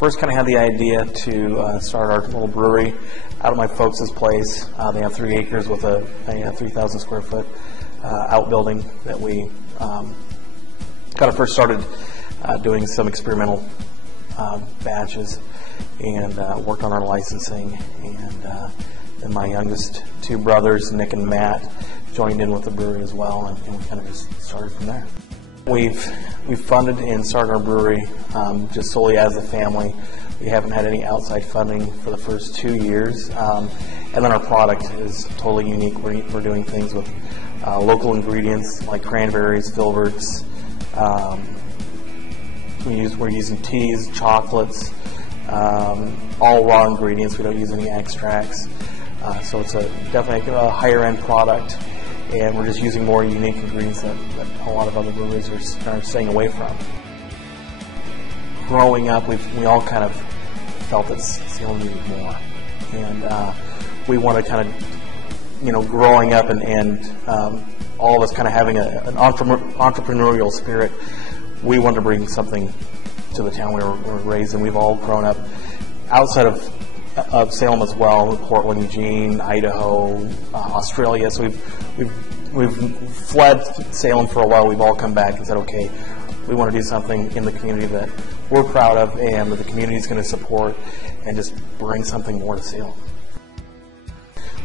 first kind of had the idea to start our little brewery out of my folks' place. They have 3 acres with a 3,000 square foot outbuilding that we kind of first started doing some experimental batches and worked on our licensing. And then my youngest 2 brothers, Nick and Matt, joined in with the brewery as well, and we kind of just started from there. We've funded and started our brewery just solely as a family. We haven't had any outside funding for the first 2 years, and then our product is totally unique. We're doing things with local ingredients like cranberries, filberts. We're using teas, chocolates, all raw ingredients. We don't use any extracts, so it's definitely a higher end product. And we're just using more unique ingredients that a lot of other breweries are staying away from. Growing up, we all kind of felt that Salem needed more, and we wanted kind of, growing up and all of us kind of having an entrepreneurial spirit. We wanted to bring something to the town we were raised in. We've all grown up outside of Salem as well, Portland, Eugene, Idaho, Australia. So we've fled Salem for a while. We've all come back and said, okay, we want to do something in the community that we're proud of and that the community is going to support, and just bring something more to Salem.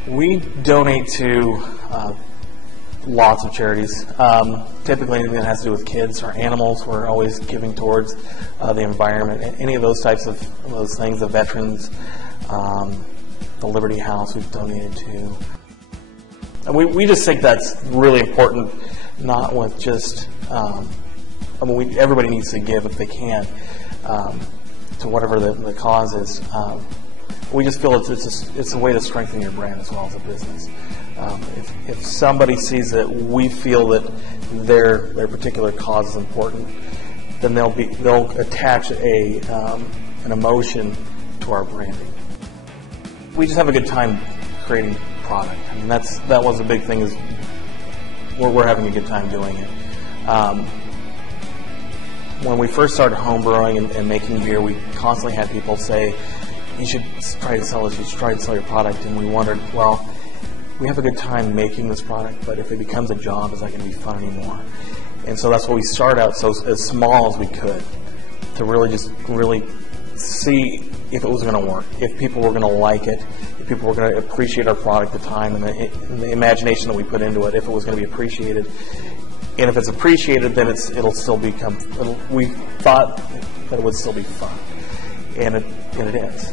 We donate to lots of charities. Typically anything that has to do with kids or animals, we're always giving towards the environment. Any of those types of those things, the veterans, the Liberty House we've donated to. And we just think that's really important, not with just, everybody needs to give if they can, to whatever the cause is. We just feel it's a way to strengthen your brand as well as a business. If somebody sees that we feel that their particular cause is important, then they'll attach an emotion to our branding. We just have a good time creating product. I mean, that was a big thing, is we're having a good time doing it. When we first started home brewing and making beer, we constantly had people say, you should try to sell this, you should try to sell your product. And we wondered, well, we have a good time making this product, but if it becomes a job, is that going to be fun anymore? And so that's why we started out as small as we could, to really see if it was going to work, if people were going to like it, if people were going to appreciate our product at the time, and the imagination that we put into it, if it was going to be appreciated. And if it's appreciated, then it'll still become, we thought that it would still be fun, and it is.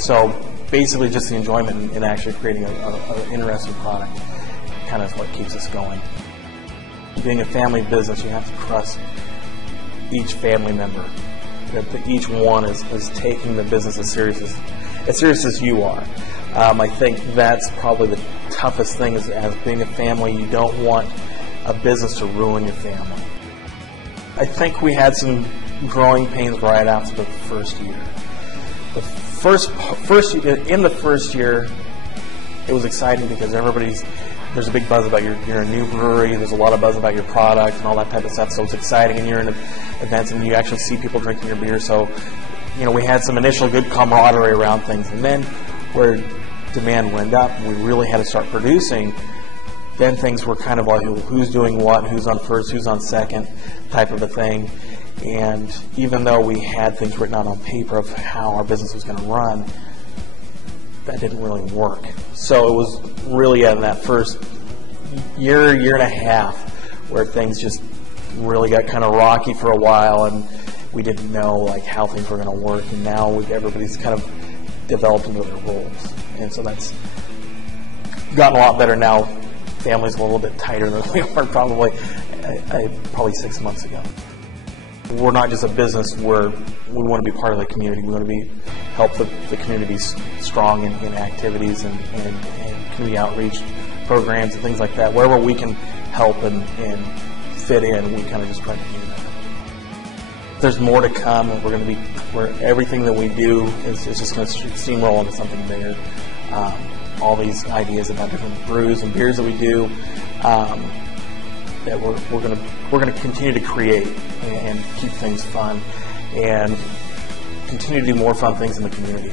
So basically just the enjoyment in actually creating an interesting product kind of is what keeps us going. Being a family business, you have to trust each family member, that each one is taking the business as serious as you are. I think that's probably the toughest thing, is as being a family, you don't want a business to ruin your family. I think we had some growing pains right after the first year. In the first year, it was exciting because there's a big buzz about you're a new brewery, there's a lot of buzz about your product and all that type of stuff, so it's exciting, and you're in events and you actually see people drinking your beer. So, we had some initial good camaraderie around things, and then where demand went up, we really had to start producing. Then things were kind of like, who's doing what, who's on first, who's on second, type of a thing. And even though we had things written out on paper of how our business was going to run, that didn't really work. So it was really in that first year and a half where things just really got kind of rocky for a while, and we didn't know how things were going to work. And now everybody's kind of developed into their roles, and so that's gotten a lot better now. Family's a little bit tighter than we were probably 6 months ago. We're not just a business where we want to be part of the community. We want to help the community be strong in activities and community outreach programs and things like that. Wherever we can help and fit in, we kind of just try to do that. There's more to come, and where everything that we do is just going to steamroll into something bigger. All these ideas about different brews and beers that we do, that we're going to continue to create and keep things fun, and continue to do more fun things in the community.